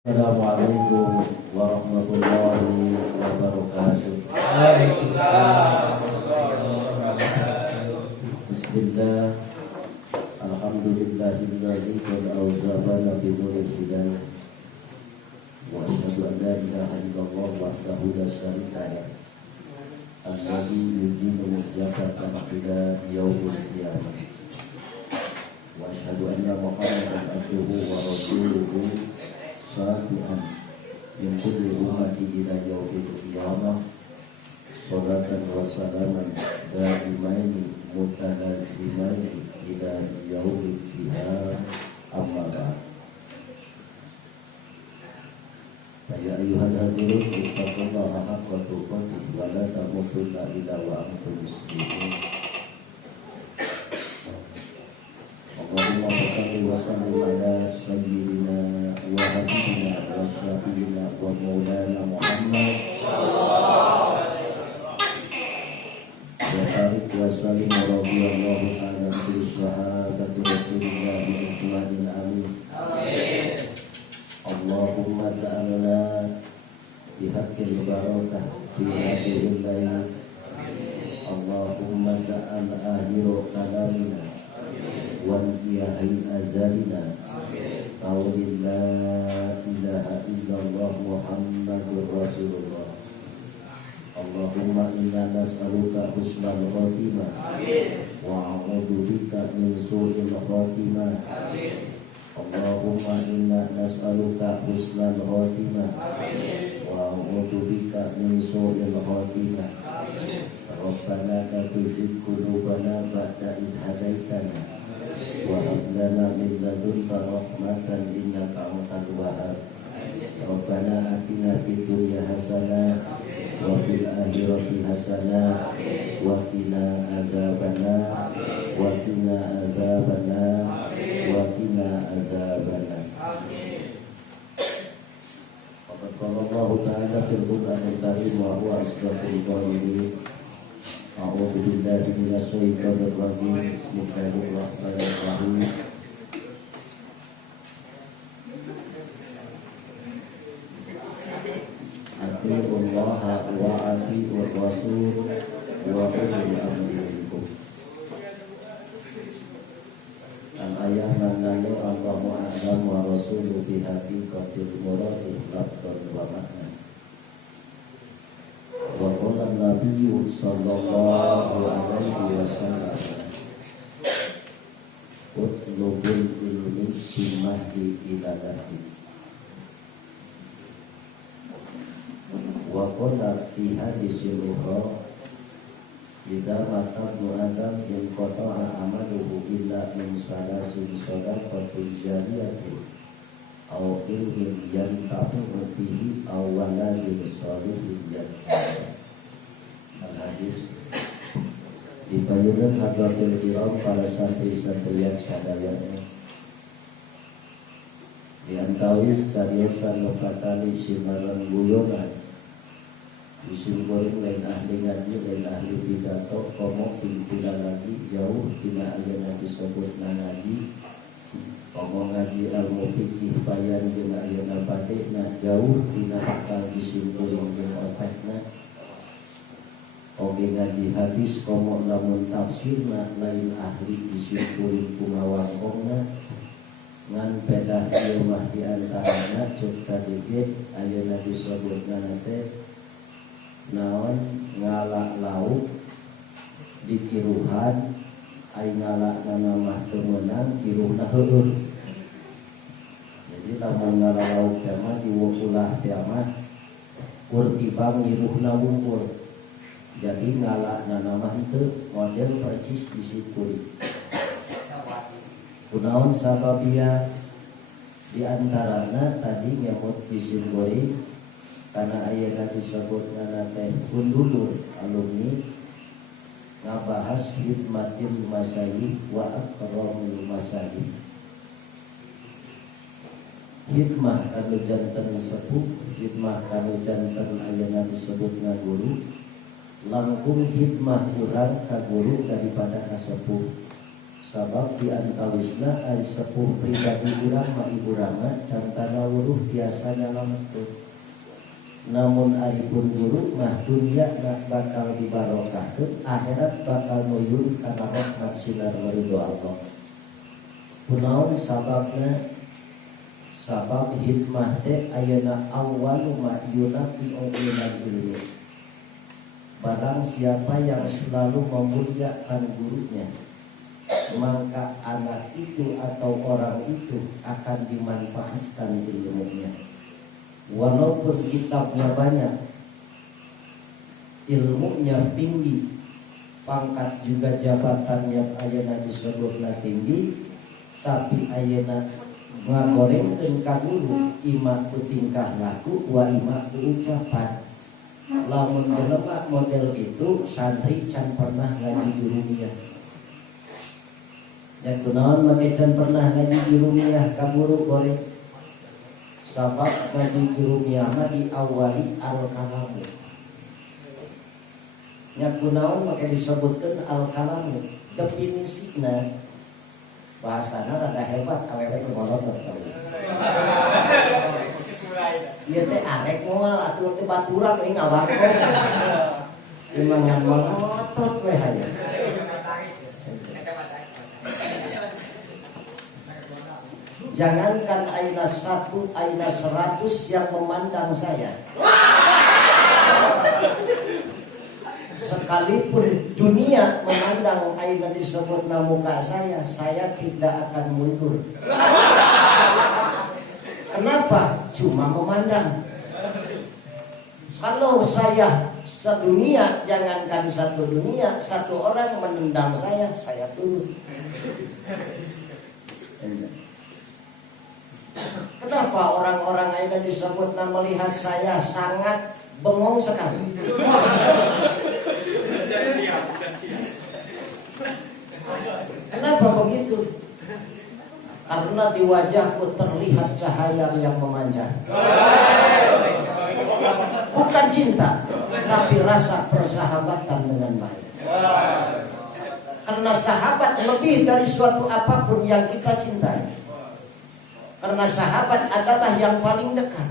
Assalamualaikum warahmatullahi wabarakatuh. Waalaikumsalam warahmatullahi wabarakatuh. Bismillah. Alhamdulillahilladzi qad awzabana bi nuril hidayah. Wa asyhadu an la ilaha illallah wahdahu la syarika lah. Alladzi yujibu mujabatan ila yaumil qiyamah. Wa asyhadu anna Muhammadan abduhu wa rasuluhu syafi'an min kulli ummati ila yaumil qiyamah. Salatan wa salaman daimaini mutalazimaini ila yaumil qiyamah. Amma ba'd. Ya ayyuhal hadirin ittaqullaha haqqa tuqatih wa la tamutunna illa wa antum muslimun. Allahumma shalli wa sallim ala sayyidina wa habibina wa syafi'ina wa maulana Muhammad sallallahu alaihi wasallam. Wa barik wa sallim radhiyallahu ta'ala bi sahabati Rasulillah bi ijma'il amin. Amin. Allahumma ja'alna bi haqqil barakah fi hadhil layl. Allahumma ja'al akhiru kalamina wa intihai azalina qawli la ilaha illallah Muhammadur Rasulullah. Allahumma inna nas'aluka husnal khatimah wa a'udzu bika min su'il khatimah. Allahumma inna nas'aluka husnal khatimah wa a'udzu bika min su'il khatimah. Rabbana la tuzigh qulubana ba'da idh hadaitana wa hab lana min ladunka rahmatan innaka antal wahhab. Rabbana atina fid dunya hasanah wa fil akhirati hasanah wa qina adzabannar wa qina adzabannar wa qina adzabannar. Faqad qala Allah ta'ala fil Qur'anil Karim wa huwa asdaqul qa'ilin. A'udzu billahi minasy syaithanir rajim. Bismillahirrahmanirrahim. Atiullaha wa atiur rasul wa ulil amri minkum. Al-ayah manane Allahu a'lam wa rasuluhu bi haqiqatil muradi lafdhan wa ma'na. Wa qala Nabi sallallahu alaihi wasallam utlubul ilmi bimahdi iladahi. Wa qala fi hadisil ukhra idza mata Adam in qata'a amaluhu illa min salasin sadaqatin jariyatin aw ilmin yantafi'u bihi aw waladin shalihin yad'u. Al-hadis dibayunan hadratul kiram para santri-santriyan sadayana diantawis cariasan lokatali simaran guyonan disimpulkan lain ahli ngaji lain ahli pidato komo pimpinan lagi jauh tina ayana disebut ngaji komo ngaji ilmu fikih bayan dina ayana badekna jauh tina akal disimpulkan dina otakna. Oke ngaji hadis komo lamun tafsirna lain ahli disimpulkan kumawangkongna ngan pedah ilmah diantaranya cukta dikit ayana disebut nanate naon ngalak lauk dikiruhan ay ngalak namah temenang kiruhna heueur. Jadi lamun ngalak lauk mah diwukulah mah kur tibang kiruhna wungkul. Jadi ngalak namah itu model percis di situ. Kunaon sababia diantarana tadi nyebut disimboli karena ayat disebut teh undulur alumni ngabahas hikmatil masyayikh wa akramul masyayikh. Hikmah kanu janten sepuh, hikmah kanu janten ayana disebut ngaguru. Langkung hikmah kurang ka guru daripada kasepuh. Sabab di antawisna ari sepuh pribadi urang mah ibu rama cantana wuruh biasanya lamentut. Namun aripun guru mah dunia nak bakal dibarokahkeun, akhirat bakal nuyun kana rahmat sinar ridho Allah. Kunaon sababna? Sabab hikmah teh ayeuna awwalu ma yunafi ulil ilmi. Barang siapa yang selalu memuliakan gurunya, maka anak itu atau orang itu akan dimanfaatkan ilmunya. Walaupun kitabnya banyak, ilmunya tinggi, pangkat juga jabatannya ayeuna disebutna tinggi, tapi ayeuna ngagorengkeun ka guru ima ku tingkah laku wa ima ku ucapan. Lamun jelema model itu santri can pernah ngaji di rumiah. Ya kunaon make can pernah ngaji di rumiah ka guru goreng. Sabab ngaji di rumiah mah diawali al-kalamu. Ya kunaon make disebutkeun al-kalamu. Definisina bahasana rada hebat awewe teh monoton. Ieu teh arek moal atuh teh baturan we ngawarko. Memang ngan monoton we hanya. Jangankan aina 1, aina 100 yang memandang saya. Sekalipun dunia memandang aina disebut muka saya tidak akan mundur. Kenapa? Cuma memandang. Kalau saya sedunia, jangankan satu dunia, satu orang menendang saya turun. Kenapa orang-orang aina disebut melihat saya sangat bengong sekali? Kenapa begitu? Karena di wajahku terlihat cahaya yang memancar. Bukan cinta, tapi rasa persahabatan dengan baik. Karena sahabat lebih dari suatu apapun yang kita cintai. Karena sahabat adalah yang paling dekat.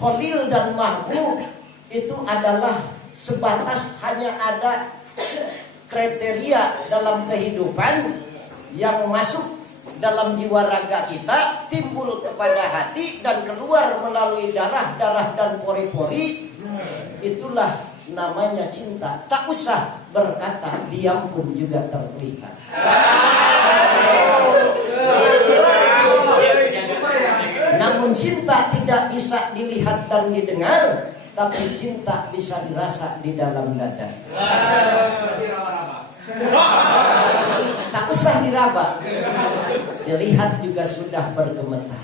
Khalil dan Mahbub itu adalah sebatas hanya ada kriteria dalam kehidupan yang masuk dalam jiwa raga kita, timbul kepada hati dan keluar melalui darah dan pori-pori. Itulah namanya cinta. Tak usah berkata, diam pun juga terlihat. Namun cinta tidak bisa dilihat dan didengar, tapi cinta bisa dirasa di dalam dada. Tak usah diraba, dilihat juga sudah bergemetar.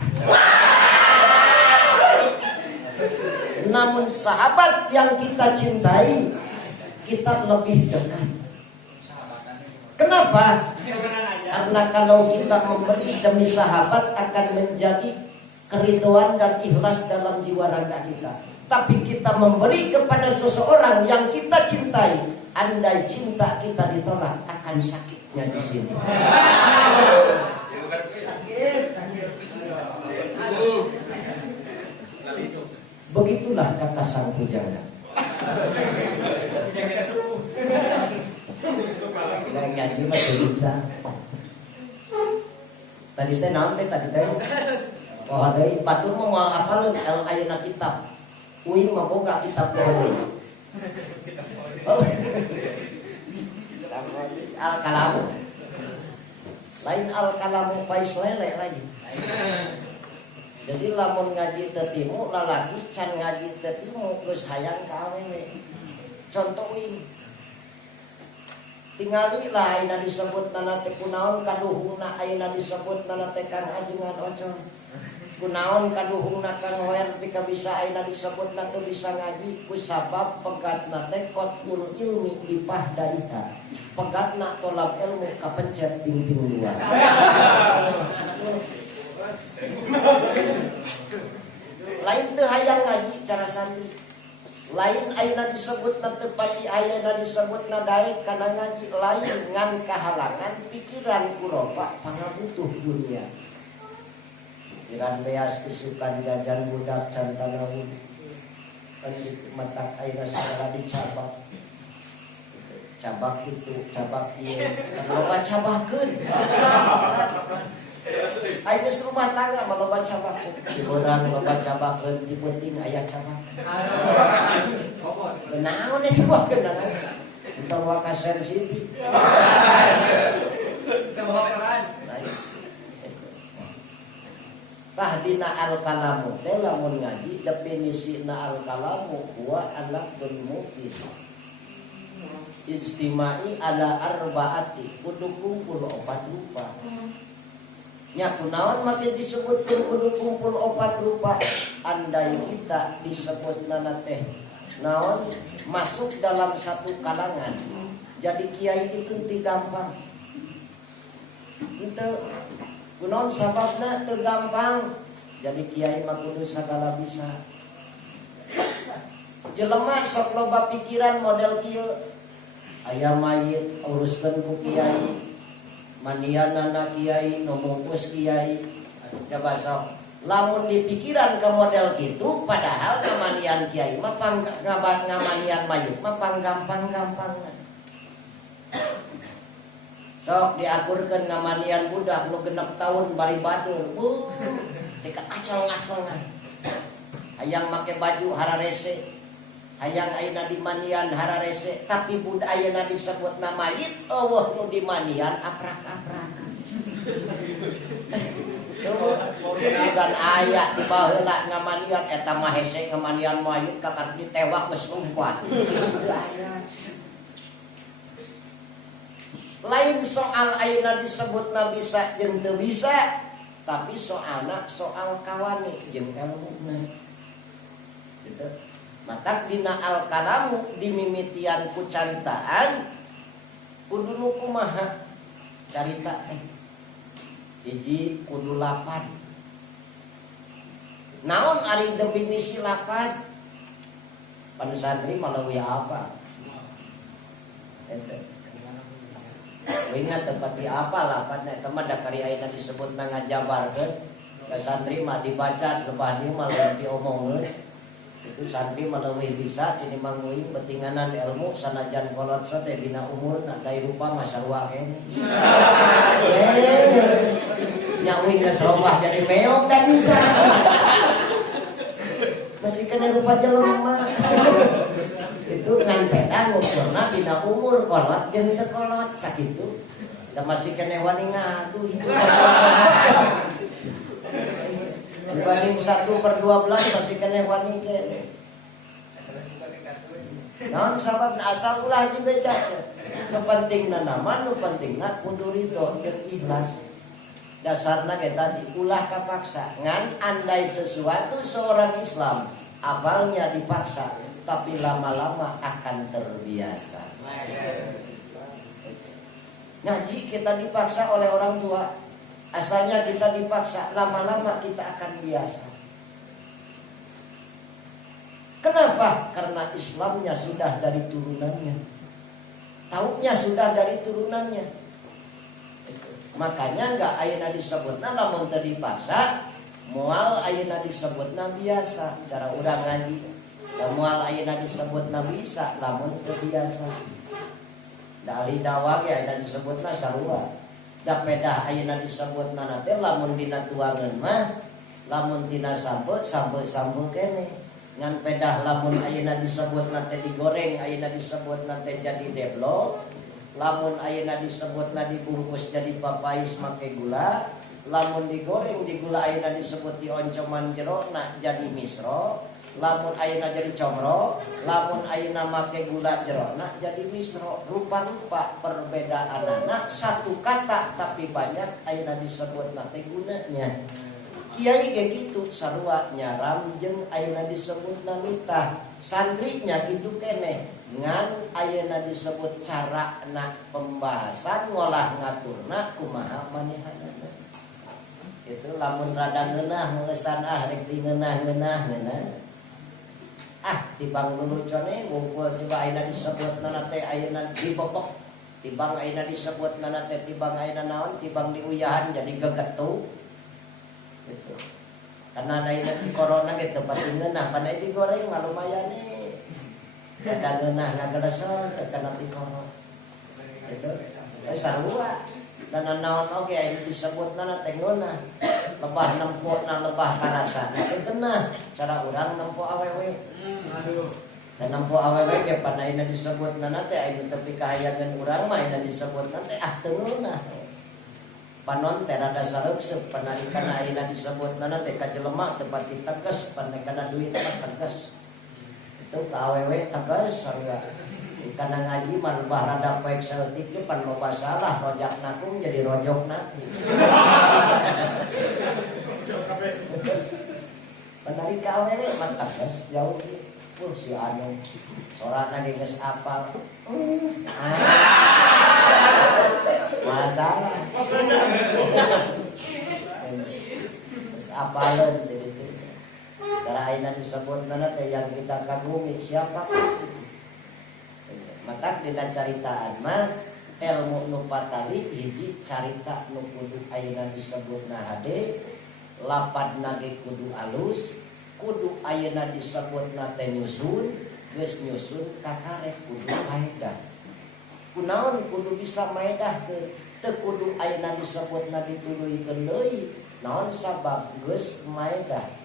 Namun sahabat yang kita cintai, kita lebih dekat. Kenapa? Karena kalau kita memberi demi sahabat akan menjadi keridhaan dan ikhlas dalam jiwa raga kita. Tapi kita memberi kepada seseorang yang kita cintai, andai cinta kita ditolak, akan sakitnya di sini. Begitulah kata sang pujangga. Yang nyanyi masih bisa. Tadi teh naon teh tadi teh? Oh deui batur mah moal apaleun ayeuna kitab. Uing mah boga kitab deui. Al-Kalamu. Lain Al-Kalamu Faiz Lele lagi. Jadi lamun ngaji tetimu lalaki can ngaji tetimu geus hayang ka awewe. Contoh uing. Tingali lah ayeuna disebut nana teh kunaon kaduhungna ayeuna disebut nana teh kang ajengan ocon. Kunaon kaduhungna kang hoer tika bisa ayeuna disebut na teu bisa ngaji ku sabab pegatna teh qatul ilmi lipah daiha. Pegatna tolab ilmu kapencet ping-ping luar. Lain teu hayang ngaji cara santri. lain ayeuna disebutna teu pati ayeuna disebutna daek kana ngaji lain ngan kahalangan pikiran kuroba pangabutuh dunia pikiran beas isukan jajan budak cantana kan matak ayeuna segala dicabak cabak itu cabak ieu loba cabakeun ayeuna rumah tangga mah loba cabakeun di urang loba cabakeun di penting aya cabak naon ya cabakeun entong waka sensitif tahdina al-kalamu teh lamun ngaji definisina al-kalamu huwa al-lafdul mufid istimai ala arbaati kudu kumpul 4 rupa nya kunaon make disebutkeun kudu kumpul 4 rupa andai kita disebutna teh naon masuk dalam satu kalangan jadi kiai itu teu gampang henteu kunaon sababna teu gampang jadi kiai mah kudu sagala bisa jelema sok loba pikiran model kieu aya mayit uruskeun ku kiai mandianana kiai nomongkus kiai coba sok lamun dipikiran ke model gitu padahal ngamandian kiai mah ngamandian mayit mah panggampang-gampang sok diakurkeun ngamandian budak nu 6 tahun bari badur tika acel-acelan hayang make baju hararese hayang ayeuna di mandian hararese tapi budak ayeuna disebutna mayit eueuh nu di mandian aprak-aprak sugan aya di baheula ngamandian eta mah hese ngamandian mayit kakar ditewak geus lumpat lain soal ayeuna disebutna bisa jeung teu bisa tapi soalna soal kawani jeung elmuna gitu matak dina al-kalamu dimimitian ku caritaan kudu nu kumaha carita hiji kudu lapad naon ari definisi lapad pan santri malawi apa ente ingat tepati apa lapad eta mah da kari ayeuna disebutna ngajabarkeun ka santri mah dibaca lebah dieu mah diomongkeun itu santri melewih bisa ini manguing betinganan ilmu sanajan kolot teh dina umur dari rupa masarwa kene nyawing geus robah jadi meong dan insan masih kena rupa jelema itu ngan peda ngukurna dina umur kolot jeung teu kolot sakitu da masih kena wani ngadu itu dibanding 1/12 masih kena wani kene. Naon sabab asal ulah dibeja. Nu pentingna nama, nu pentingna kudu ridho jeung ikhlas. Dasarna ge tadi ulah kapaksa. Ngan andai sesuatu seorang Islam awalnya dipaksa, tapi lama-lama akan terbiasa. Ngaji kita dipaksa oleh orang tua. Asalnya kita dipaksa, lama-lama kita akan biasa. Kenapa? Karena Islamnya sudah dari turunannya. Taunya sudah dari turunannya. Makanya enggak ayeuna disebutna lamun teu dipaksa, moal ayeuna disebutna biasa. Cara urang ngaji, moal ayeuna disebutna bisa, lamun teu biasa. Dari dawa ge ayeuna disebutna sarua. Da pedah ayeuna disebutna teh lamun dina tuangeun mah lamun dina sambeut kene ngan pedah lamun ayeuna disebutna teh digoreng ayeuna disebutna teh jadi deblok lamun ayeuna disebutna dibungkus jadi papais make gula lamun digoreng di gula ayeuna disebut dioncoman jerona jadi misro lamun ayeuna jadi comro lamun ayeuna make gula jerona jadi misro rupa-rupa perbedaanana satu kata tapi banyak ayeuna disebut nate gunanya kiai kayak gitu sarua nyaram jeung ayeuna disebut nitah santrinya gitu keneh ngan ayeuna disebut cara na pembahasan ngolah ngaturna kumaha manehanana itu lamun rada ngeunah ngeusan rek di ngeunah Tibang lulucone ngumpul coba ayeuna disebut nate ayeuna dibobok tibang ayeuna disebut nate tibang ayeuna naon tibang diuyahan jadi gegetu gitu. Karena ayeuna di corona gitu pati ngeunah panai digoreng mah lumayan nih. Kada ngeunah ngagelesor kana ti corona. Gitu. Sarua dan naon oge ayeuna disebut nate ngeunah. Lebah nempona lebah karasana itu kena cara urang nempo awewe. Dan nempo awewe ge panaina disebut nanate aya tepi kahayangan urang mah aya disebut nanti teu ngeunah. Panon teh rada sareupseup panarikeun ayeuna disebut nanate ka jelema teu pati tegas panekana duit mah tegas. Itu ka awewe tegas sarua. Kana ngaji mah lebah rada poek saeutik ge pan loba salah rojak nakung jadi rojokna. Panari ka awewe mah tegas jauh si anu soratna ge geus apal. Masalah. Geus apaleun jadi itu. Cara ayeuna disebut nanate yang kita kagumi siapa? Maka dina caritaan mah ilmu nu patali hiji carita nu kudu ayeuna disebutna hade lapadna ge kudu alus kudu ayeuna disebutna teh nyusun geus nyusun kakarek kudu maedah kunaon kudu bisa maedah ke teu kudu ayeuna disebutna dituluykeun deui naon sabab geus maedah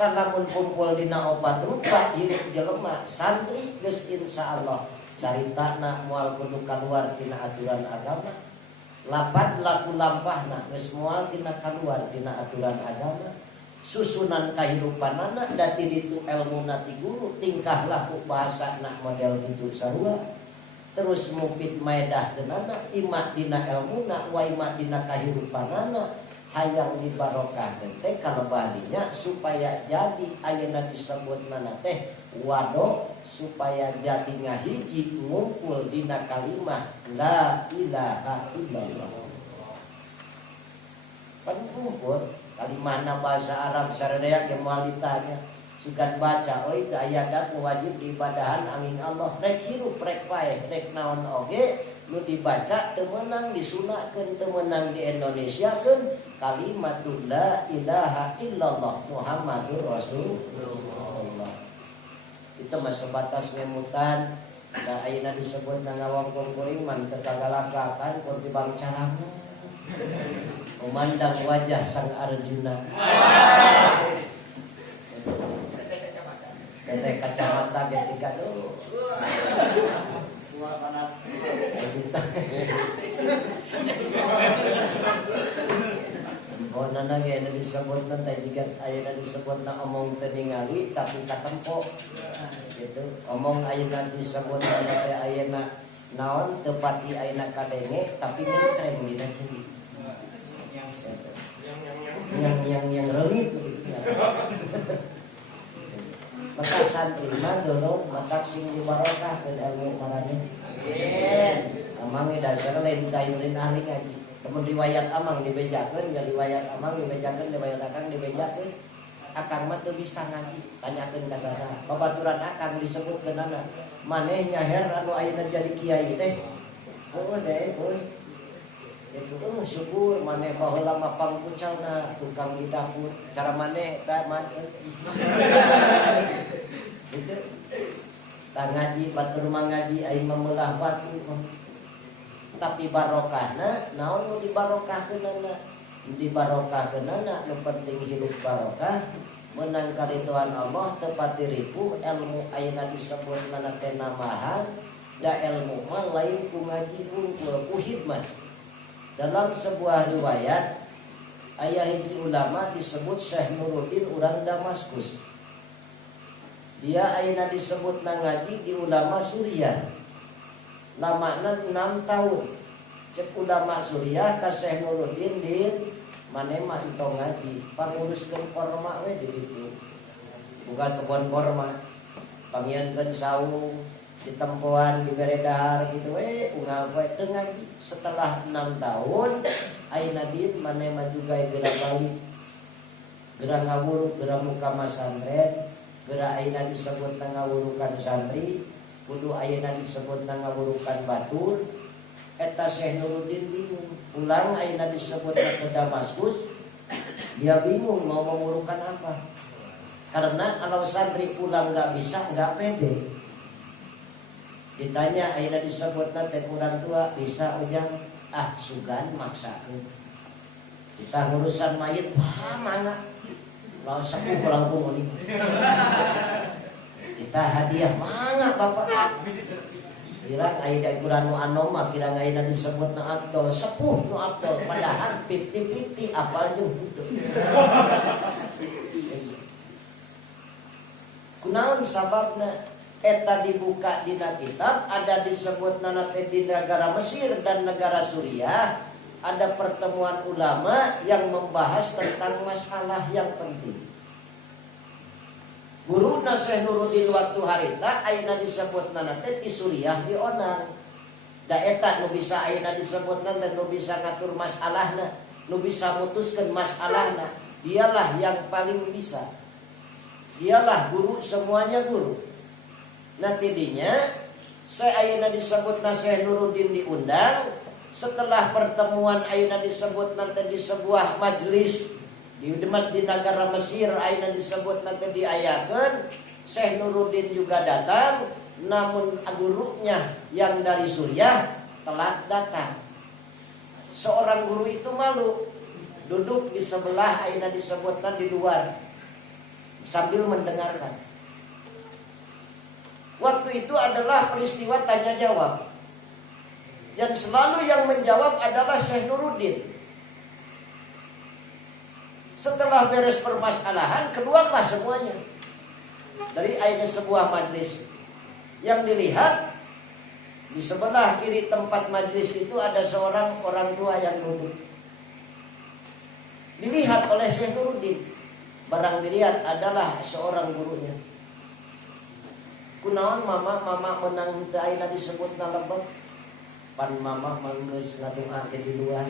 kan lamun kumpul dina opat rupa hirup jelema santri geus insyaallah caritana moal kudu kaluar tina aturan agama lapad laku lampahna geus moal tina kaluar tina aturan agama susunan kahirupanana dati ditu elmuna ti guru tingkah laku bahasana model kitu sarua terus mupit maedah kenana imat dina elmuna wa imat dina kahirupanana hayang dibarokah teh kalebadinya supaya jadi ayeuna disebutna teh wado supaya jadi ngahiji ngumpul dina kalimah la ilaha illallah. Pan ngumpul kalimahna bahasa Arab saredea ge moal ditanya sugan baca oi teu aya dat wajib diibadahan angin Allah rek hirup rek paeh rek naon oge nu dibaca teu meunang disunahkeun teu meunang di Indonesia keun kalimatul la ilaha illallah Muhammadur Rasulullah. Itu mah sebatas ngemutan da ayeuna disebut ngawangkung kuring man teu kagalakakan kur tibang carana memandang wajah sang Arjuna. Teteh kacamata ketika dulu. Panas. Oh nana ge disebutna teh jiga ayeuna disebutna omong teu ningali tapi katempo. Gitu. Omong ayeuna disebutna teh ayeuna naon teu pati ayeuna kadenge tapi ngencreng dina ceuri. Yang reungit maka santri mah dulu maka sing dibarokah ke ilmu marane. Amang dasar lain lain ahli ngaji. Temen riwayat amang dibejakeun, ya riwayat amang dibejakeun, riwayat akang dibejakeun. Akang mah teu bisa ngaji, tanyakeun ka sasana. Babaturan akang disebutkeun anak, maneh nyaher anu ayeuna jadi kiai teh. Heueuh deh, euy. Itu syukur maneh baheula mah pangpucalna tukang di dapur. Cara maneh teh mah itu tak ngaji batur mah ngaji aing memelah batu tapi barokahna naon nu dibarokahkeunana dibarokahkeunana nu penting hidup barokah menang karidhoan Allah tepati ripuh ilmu ayeuna disebutna teh namahan da ilmu mah lain ku ngaji unggul ku hidmah. Dalam sebuah riwayat aya hiji ulama disebut Syekh Nuruddin urang Damaskus. Dia ayeuna disebutna ngaji di ulama Suriah. Lamana 6 tahun. Cek ulama Suriah ka Syekh Nuruddin din mane mah entong ngaji, panguruskeun korma we di ditu. Bukan kebon korma. Pangieunkeun saung, ditempoan dibere dahar gitu we unggal we teu ngaji. Setelah 6 tahun ayeuna din mane mah juga geura balik. Geura ngawuruk, geura muka masantren, geura ayeuna disebutna ngawurukan santri, kudu ayeuna disebutna ngawurukan batur. Eta Syekh Nuruddin bingung. Pulang ayeuna disebutna ke Damaskus, dia bingung mau mengurukan apa. Karena kalau santri pulang nggak bisa, nggak pede. Ditanya ayeuna disebutna teh kurang tua, bisa ujang? Ah sugan maksakeun. Kita ngurusan mayit, wah mana? Lawan sepuh langkung ini. Kita hadiah mana bapak? Kira aya kurang nu anom mah kira ayeuna disebutna abdol sepuh nu abdol padahal 50-50 apal jeung hudud. Kunaon sababna? Eta dibuka dina kitab ada disebutna teh di negara Mesir dan negara Suriah ada pertemuan ulama yang membahas tentang masalah yang penting. Guruna Syekh Nuruddin waktu harita ayeuna disebutna teh di Suriah di Onan. Da eta nu bisa ayeuna disebutna teh nu bisa ngatur masalahna, nu bisa mutuskeun masalahna. Dialah yang paling bisa. Dialah guru semuanya guru. Nah tidinya saya ayeuna disebutna Syekh Nuruddin diundang setelah pertemuan ayeuna disebut nanti di sebuah majelis di negara Mesir ayeuna disebut nanti diayakeun Syekh Nuruddin juga datang namun gurunya yang dari Suriah telat datang. Seorang guru itu malu duduk di sebelah ayeuna disebutna di luar sambil mendengarkan. Waktu itu adalah peristiwa tanya jawab. Dan selalu yang menjawab adalah Syekh Nuruddin. Setelah beres permasalahan, keluarlah semuanya. Dari ayeuna sebuah majlis. Yang dilihat, di sebelah kiri tempat majlis itu ada seorang orang tua yang duduk. Dilihat oleh Syekh Nuruddin. Barang dilihat adalah seorang gurunya. Kunaon mama menang teu ayeuna disebutna lebet. Pan mama manggeus ngadoakeun di luar.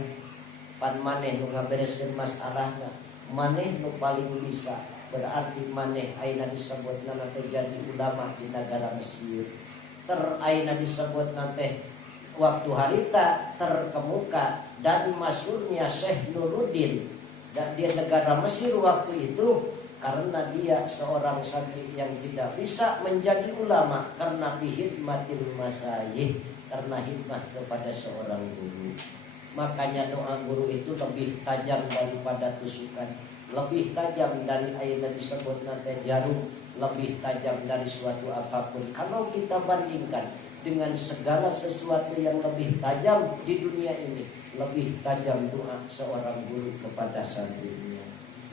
Pan maneh nu ngabereskeun masalahna. Maneh nu paling bisa. Berarti maneh ayeuna disebutna teh jadi ulama di negara Mesir. Ayeuna disebutna teh waktu harita terkemuka dan masyhurnya Syekh Nuruddin di negara Mesir waktu itu. Karena dia seorang santri yang tidak bisa menjadi ulama karena bihidmatil masyayikh, karena hikmat kepada seorang guru. Makanya doa guru itu lebih tajam daripada tusukan, lebih tajam dari ayeuna disebut nanti jarum, lebih tajam dari suatu apapun. Kalau kita bandingkan dengan segala sesuatu yang lebih tajam di dunia ini, lebih tajam doa seorang guru kepada santrinya.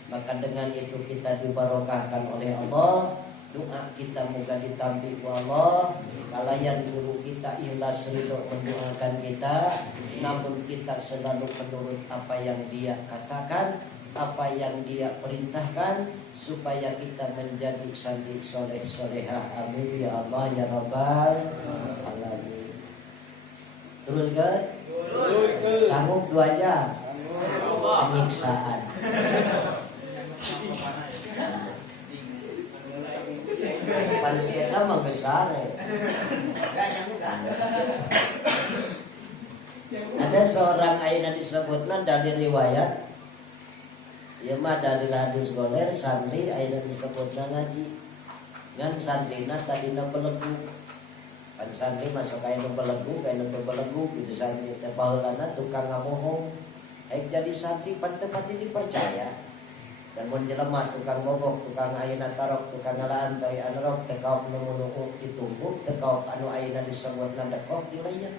Maka dengan itu kita dibarokahkan oleh Allah. Doa kita moga ditampi ku Allah. Kalayan guru kita ikhlas ridho mendoakan kita, namun kita selalu menurut apa yang dia katakan, apa yang dia perintahkan, supaya kita menjadi santri soleh solehah. Amin ya Allah ya Rabbal alamin. Terus kan? Sanggup 2 jam penyiksaan. Pansieta mah besar. Ada seorang ayeuna disebutna dari riwayat. Ieu mah dari hadis goler santri ayeuna disebutna ngaji. Ngan santrina tadina belegu. Kan santri masuk ayeuna belegu, ayeuna teu belegu kitu santri teh baheulana tukang ngabohong. Aing jadi santri pan teu pati dipercaya. Dan mun jelema tukang bobok, tukang ayeuna tarok, tukang ngalaan dari anrok, teu kaok nu ditumbuk, teu kaok anu ayeuna disebutna dekok dilayat.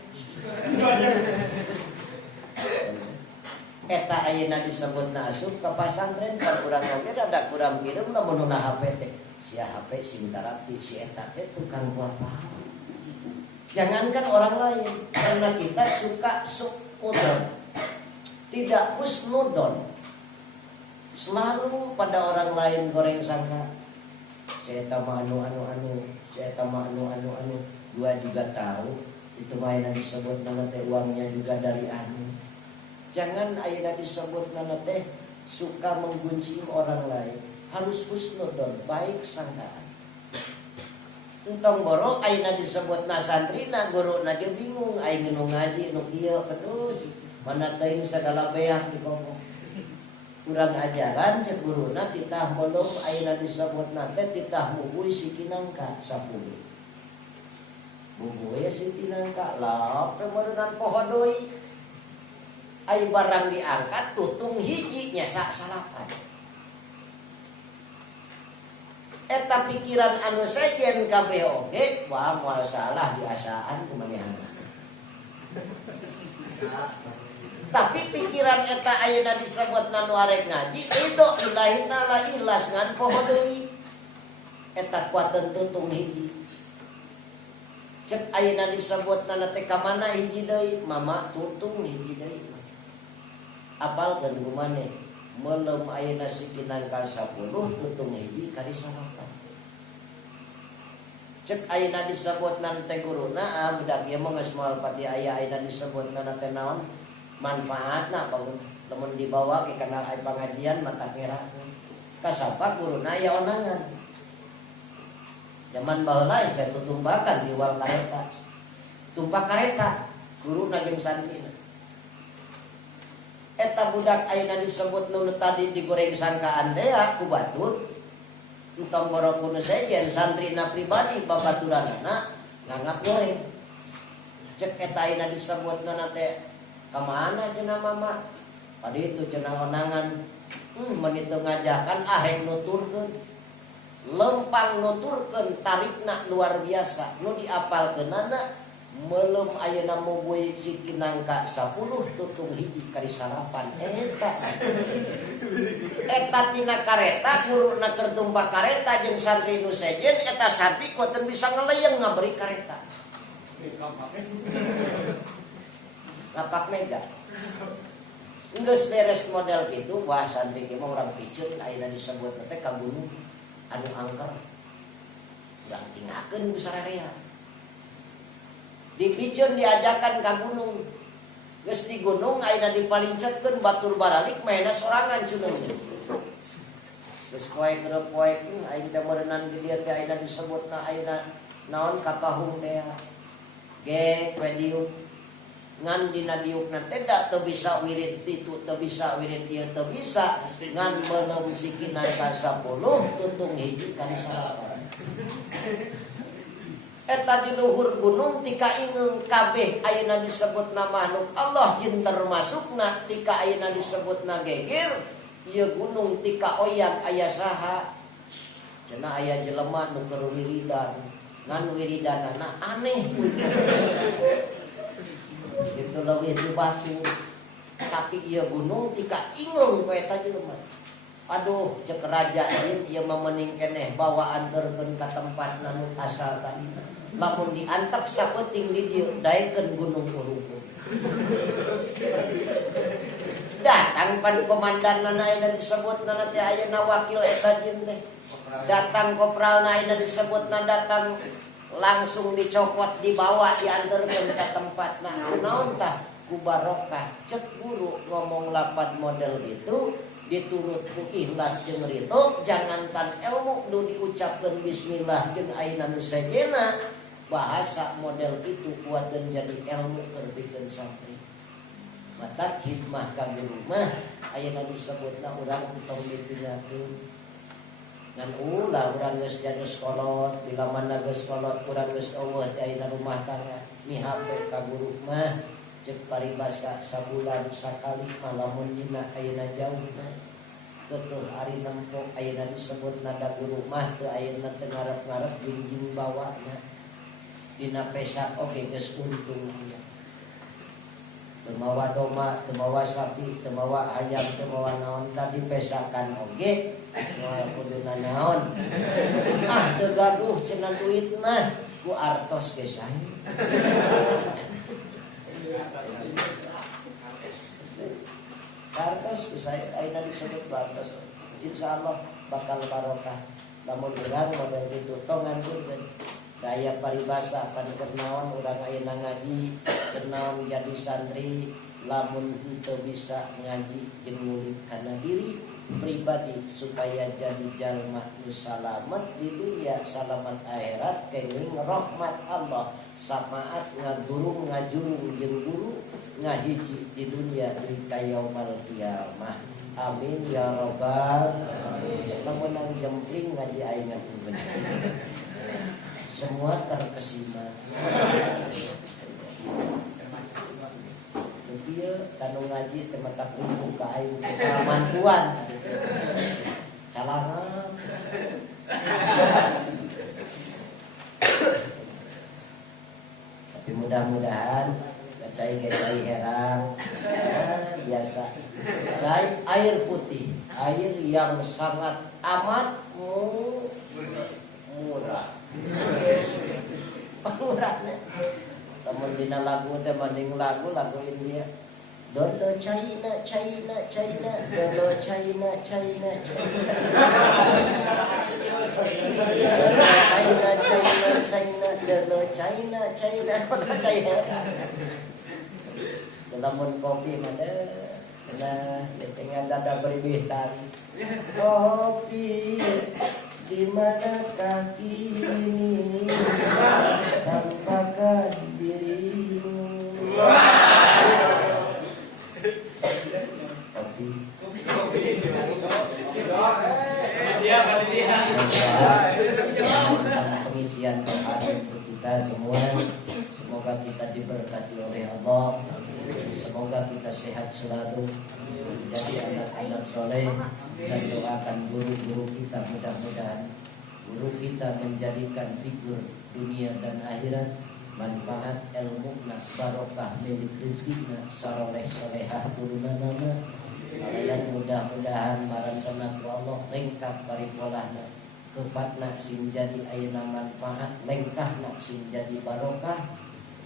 Eta ayeuna disebutna asup ka pasantren kan urang oge rada kurang kirim lamun nu HP teh. Sia HP sing tarapti si eta teh tukang buat paham. Jangankan orang lain, karena kita suka sukudon, tidak husnudon. Selalu pada orang lain goreng sangka. Saya tamah anu. Gua juga tahu itu mainan disebut nama teh uangnya juga dari anu. Jangan ayeuna disebut nama teh suka menggunjing orang lain, harus husnudon, baik sangkaan. Entong borok ayeuna disebutna santrina, guruna ge bingung, aing nu ngaji nu kieu terus mana teuing sagala beak di komo. Urang ajaran cek guruna titah belum ayeuna disebutna teh titah mubuy sikinangka 10. Bubuy sikinangka lah pemeureunnan poho deui. Ai barang diangkat tutung hiji nyasa salapan. Eta pikiran anu sejen kabeh oge, wah moal salah diasaan kumanehan. Tapi pikiran eta ayeuna disebutna nu arek ngaji, ridho lillahi ta'ala ikhlas ngan poho deui. Eta kuateun tutung hiji. Cek ayeuna disebutna teh ka mana hiji deui, mama tutung hiji deui. Apal kan gumane? Melem ayeuna sikinan ka 10 tutung hiji kali salapan. Cek ayeuna disebutna teh guruna budak ieu mah geus moal pati aya ayeuna disebutna teh naon manfaatna lamun dibawa ke kana aya pangajian mata kira. Kasapa guruna aya onangan. Zaman baheula saya tutumbakan di wal kareta. Tumpak kareta guruna jeung santrina. Eta budak ayeuna disebut nu tadi digoreng sangkaan teh ku batur. Entong borok kuno sejen santrina pribadi babaturanana nganggap goreng. Cek eta ayeuna disebutna teh ka mana cenah mama? Padi itu cenah onangan. Mun itu ngajakan arek nuturkeun. Lempang nuturkeun tarikna luar biasa. Nu diapalkeunana melem ayeuna mubuy sikinangka 10 tutung hiji kali salapan. Eta tina kareta guruna keur tumpak kareta jeung santri nu sejen eta santri kuateun bisa ngeleyeng ngaberi kareta. Lapak mega. Geus beres model kitu wah santri ge mah urang piceun ayeuna disebut teh ka gunung anu angker. Urang tinggalkeun ku sararea. Dipiceun diajakan ka gunung. Geus di gunung ayeuna dipalincetkeun batur baralik maena sorangan cuneung. Geus poek aing teh meureunnan di dieu teh ayeuna disebutna ayeuna naon kapahung teh. Ge kue diuk ngan dina diukna teh da teu bisa wirid titu teu bisa wirid ieu teu bisa ngan meulem sikinan ka 10 tutung hiji kali salapan. Eta di luhur gunung tika ingeung kabeh ayeuna disebutna makhluk Allah jin termasukna tika ayeuna disebutna geger ieu gunung tika oyang aya saha cenah aya jelema nu keur wiridan ngan wiridanana aneh itu leuwih ti batu tapi ieu gunung tika ingeung ku eta jelema. Aduh cek raja jin ieu mah mending keneh bawa anterkeun ka tempat nu asal tadi. Lamun diantep sapeuting di dieu daekeun gunung Urungkung. Datang pan komandanna ayeuna disebutna teh ayeuna wakil eta jin teh. Datang kopralna ayeuna disebutna datang langsung dicokot dibawa dianterkeun ka tempatna. Naon tah ku barokah cek guru ngomong lapat model gitu diturut ku ikhlas jeung ridho jangankan ilmu nu diucapkeun bismillah jeung ayeuna nu sejena bahasa model itu kuateun jadi ilmu keur pikeun santri. Mata hikmah ka guru mah ayeuna disebutna urang entong dipindakeun. Ngan ulah urang geus janus kolot, bila mana geus kolot urang geus eueuh ti ayeuna rumah tangga. Mihape ka guru mah cek paribasa sabulan sakali malamun dina ayeuna jauh mah. Teuh ari nempok ayeuna disebutna da guru mah teu ayeuna teu ngarep-ngarep jinjing bawana. Dina pesak oge geus untung ieu. Teu mawa domba, teu mawa sapi, teu mawa ayam, teu mawa naon tadi pesakan oge. Moal kuduna naon. Teu gaduh cenah duit mah ku artos ge sae. Artos ku sae ayeuna disebut artos. Insyaallah bakal barokah. Lamun urang model kitu tong nganturkeun daya paribasa pan keur naon urang ayeuna ngaji, keur naon jadi santri, lamun henteu bisa ngaji jeung ngulik kana diri pribadi supaya jadi jalma nu salamet di dunia salamet akhirat kenging rahmat Allah samaat ngaguru ngajurung jeung guru ngahiji di dunia di yaumul kiamah. Amin ya rabbal alamin. Menang jempling ngaji aing ngapunten. Semua terkesima. Dia kanu ngaji teh mata kumpul ka aing mantuan. Calangan. Tapi mudah-mudahan cai herang biasa. Cai air putih, air yang sangat amat murah. Murahnya. Temen dina lagu teh mending lagu India. Dolo China China China, dolo China China China. Dolo China China China, dolo China China. Lamun kopi mah nah tinggal dada berbitan. Kopi di manakah kini tampakkan dirimu. Pengisian doa untuk kita semua, semoga kita diberkati oleh Allah, semoga kita sehat selalu, jadi anak-anak soleh, dan doakan guru-guru kita mudah-mudahan guru kita menjadikan figur dunia dan akhirat manfaat ilmu barokah milik rizkinya saroleh solehah turunanana kalian mudah-mudahan marantana ku Allah lengkap paripolahna kepatna sing jadi ayeuna manfaat lengkahna sing jadi barokah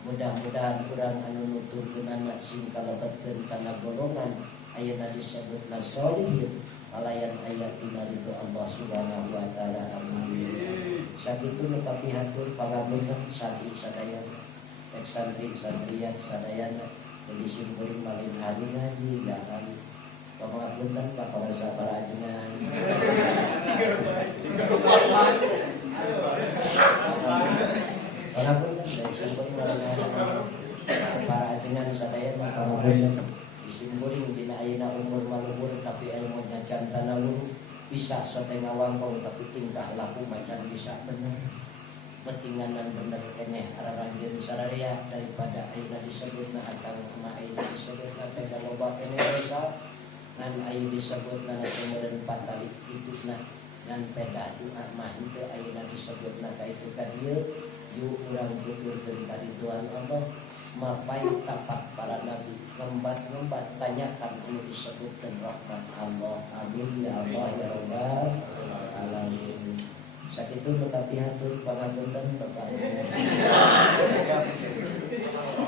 mudah-mudahan urang anu nuturkeun anak sing kalebetkeun kana golongan ayeuna disebutna sholihin alayan ayatina ridho Allah subhanahu wa ta'ala. Amin. Sakitu nu kapihatur pangapunten santri sadaya santri santriat sadayana jadi simpuling malin hari ngaji jangan pangapunten para sahabat ajengan pangapunten dari simpuling malin hari para ajengan sadayana pangapunten simpuling dina ayeuna umur malumur tapi ilmunya can tanah luhur bisa sote ngawangkong tapi tingkah laku macam bisa bener betinganan bener keneh araranjeun sararea daripada ayeuna disebutna akang ama ayeuna disebutna teh loba keneh desa ngan ayeuna disebutna kemudian patali ituna ngan peda doa mah teu ayeuna disebutna ka itu ka dieu yu urang tuturkeun ka ridwan Allah mapai tapak para nabi ngembat tanyakan anu disebutkan rahmat Allah. Amin ya Allah ya rabbal alamin. Sakitu nu kapihatur pangapunten Bapak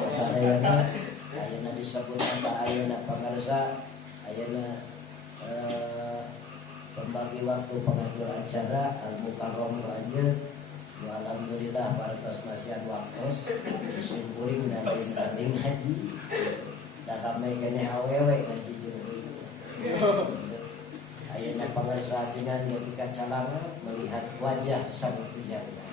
sadayana ayeuna disebutna ka ayeuna pangarsa ayeuna pembagi waktu pengatur acara al-mukarram aja. Alhamdulillah parantos masihan waktos simpuring dan randing haji dan ramai keneh awewe ngaji jeung ayeuna pangarsa ajengan ketika calanga melihat wajah sang pujangga.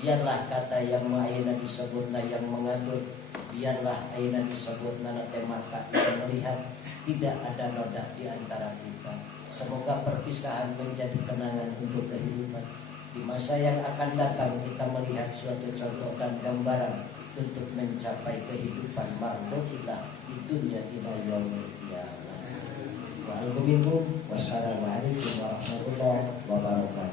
Biarlah kata yang ayeuna disebutna yang mengatur, biarlah ayeuna disebutna teh mata yang melihat tidak ada noda di antara kita. Semoga perpisahan menjadi kenangan untuk kehidupan. Di masa yang akan datang kita melihat suatu contoh dan gambaran untuk mencapai kehidupan mardotillah di dunia ila yaumil qiyamah. Wassalamualaikum warahmatullahi wabarakatuh.